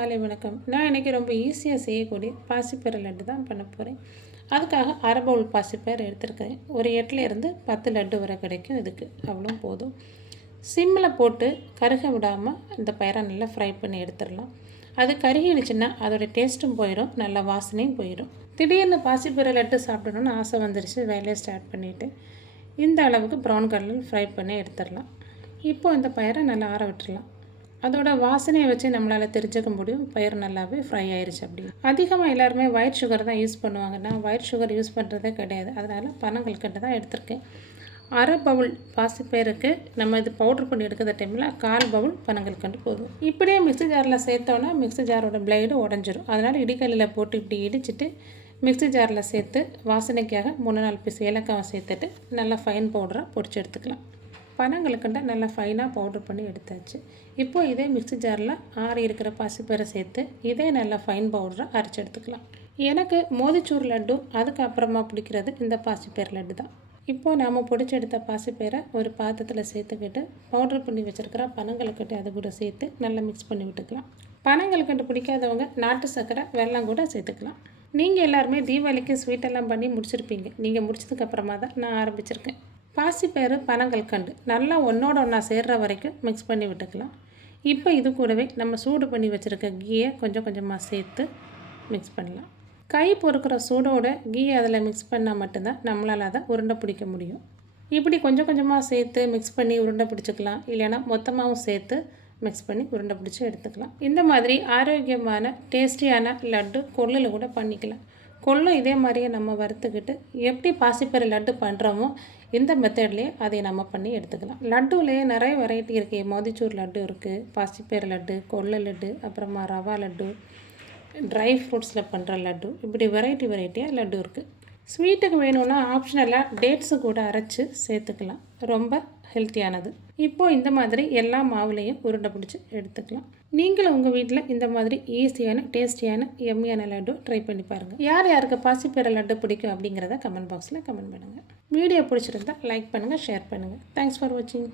காலை வணக்கம். நான் இன்றைக்கி ரொம்ப ஈஸியாக செய்யக்கூடிய பாசிப்பயிறு லட்டு தான் பண்ண போகிறேன் அதுக்காக அரை பவுல் பாசிப்பயிறு எடுத்துருக்கேன். ஒரு எட்டுல இருந்து பத்து லட்டு வரை கிடைக்கும் இதுக்கு. அவ்வளோ போதும். சிம்மில் போட்டு கருக விடாமல் இந்த பயிரை நல்லா ஃப்ரை பண்ணி எடுத்துடலாம். அது கருகிடுச்சுன்னா அதோட டேஸ்ட்டும் போயிடும் நல்ல வாசனையும் போயிடும் திடீர்னு பாசிப்பயிறு லட்டு சாப்பிடணும்னு ஆசை வந்துருச்சு. வேலையை ஸ்டார்ட் பண்ணிவிட்டு இந்த அளவுக்கு ப்ரௌன் கலரில் ஃப்ரை பண்ணி எடுத்துடலாம். இப்போது இந்த பயிரை நல்லா ஆற விட்டுடலாம். அதோட வாசனையை வச்சு நம்மளால் தெரிஞ்சுக்க முடியும். பயிர் நல்லாவே ஃப்ரை ஆயிடுச்சு அப்படின்னு அதிகமாக எல்லாருமே ஒயிட் சுகர் தான் யூஸ் பண்ணுவாங்க. நான் ஒயிட் சுகர் யூஸ் பண்ணுறதே கிடையாது. அதனால் பனங்கல்கண்டு தான் எடுத்திருக்கேன். அரை பவுல் பாசிப்பயிருக்கு நம்ம இது பவுட்ரு பண்ணி எடுக்கிற டைமில் கால் பவுல் பனங்கல்கண்டு போதும். இப்படியே மிக்ஸி ஜாரில் சேர்த்தோன்னா மிக்ஸி ஜாரோட பிளேடு உடஞ்சிரும். அதனால் இடிக்கல்லில் போட்டு இப்படி இடிச்சிட்டு மிக்ஸி ஜாரில் சேர்த்து வாசனைக்காக மூணு நாலு பீஸ் ஏலக்காவை சேர்த்துட்டு நல்லா ஃபைன் பவுடராக பொடிச்சு எடுத்துக்கலாம். பனங்கல்கண்டை நல்லா ஃபைனாக பவுடர் பண்ணி எடுத்தாச்சு. இப்போ இதே மிக்ஸி ஜாரில் ஆறி இருக்கிற பாசிப்பயிரை சேர்த்து இதே நல்லா ஃபைன் பவுடராக அரைச்சி எடுத்துக்கலாம். எனக்கு மோதிச்சூர் லட்டு அதுக்கப்புறமா பிடிக்கிறது இந்த பாசிப்பேர் லட்டு தான். இப்போது நாம் பிடிச்செடுத்த பாசிப்பேரை ஒரு பாத்திரத்தில் சேர்த்துக்கிட்டு பவுடர் பண்ணி வச்சுருக்கிற பனங்கல்கட்டு அது கூட சேர்த்து நல்லா மிக்ஸ் பண்ணி விட்டுக்கலாம். பனங்கல்கண்டு பிடிக்காதவங்க நாட்டு சர்க்கரை வெள்ளம் கூட சேர்த்துக்கலாம். நீங்கள் எல்லாருமே தீபாவளிக்கு ஸ்வீட்டெல்லாம் பண்ணி முடிச்சிருப்பீங்க. நீங்கள் முடிச்சதுக்கப்புறமா தான் நான் ஆரம்பிச்சிருக்கேன். பாசிப்பயிறு பனங்கல்கண்டு நல்லா ஒன்றோட ஒன்றா சேர்ற வரைக்கும் மிக்ஸ் பண்ணி விட்டுக்கலாம். இப்போ இது கூடவே நம்ம சூடு பண்ணி வச்சுருக்க கீயை கொஞ்சம் கொஞ்சமாக சேர்த்து மிக்ஸ் பண்ணலாம். கை பொறுக்கிற சூடோட கீயை அதில் மிக்ஸ் பண்ணால் மட்டும்தான் நம்மளால் அதை உருண்டை பிடிக்க முடியும். இப்படி கொஞ்சம் கொஞ்சமாக சேர்த்து மிக்ஸ் பண்ணி உருண்டை பிடிச்சிக்கலாம். இல்லைன்னா மொத்தமாகவும் சேர்த்து மிக்ஸ் பண்ணி உருண்டை பிடிச்சி எடுத்துக்கலாம். இந்த மாதிரி ஆரோக்கியமான டேஸ்டியான லட்டு கொள்ளில் கூட பண்ணிக்கலாம். கொள்ளும் இதே மாதிரியே நம்ம வறுத்துக்கிட்டு எப்படி பாசிப்பயிறு லட்டு பண்ணுறோமோ இந்த மெத்தட்லேயே அதை நம்ம பண்ணி எடுத்துக்கலாம். லட்டுலேயே நிறைய வெரைட்டி இருக்குது மோதிச்சூர் லட்டு இருக்குது பாசிப்பயிறு லட்டு கொள்ளை லட்டு அப்புறமா ரவா லட்டு ட்ரை ஃப்ரூட்ஸில் பண்ணுற லட்டு இப்படி வெரைட்டி வெரைட்டியாக லட்டு இருக்குது ஸ்வீட்டுக்கு வேணும்னா ஆப்ஷனலாக டேட்ஸு கூட அரைச்சி சேர்த்துக்கலாம். ரொம்ப ஹெல்த்தியானது இப்போது இந்த மாதிரி எல்லா மாவுலேயும் உருண்டை பிடிச்சி எடுத்துக்கலாம். நீங்களும் உங்கள் வீட்டில் இந்த மாதிரி ஈஸியான டேஸ்டியான எம்மியான லட்டு ட்ரை பண்ணி பாருங்கள் யார் யாருக்கு பாசிப்பேர லட்டு பிடிக்கும் அப்படிங்கிறத கமெண்ட் பாக்ஸில் கமெண்ட் பண்ணுங்கள் வீடியோ பிடிச்சிருந்தா லைக் பண்ணுங்கள் ஷேர் பண்ணுங்கள் தேங்க்ஸ் ஃபார் வாட்சிங்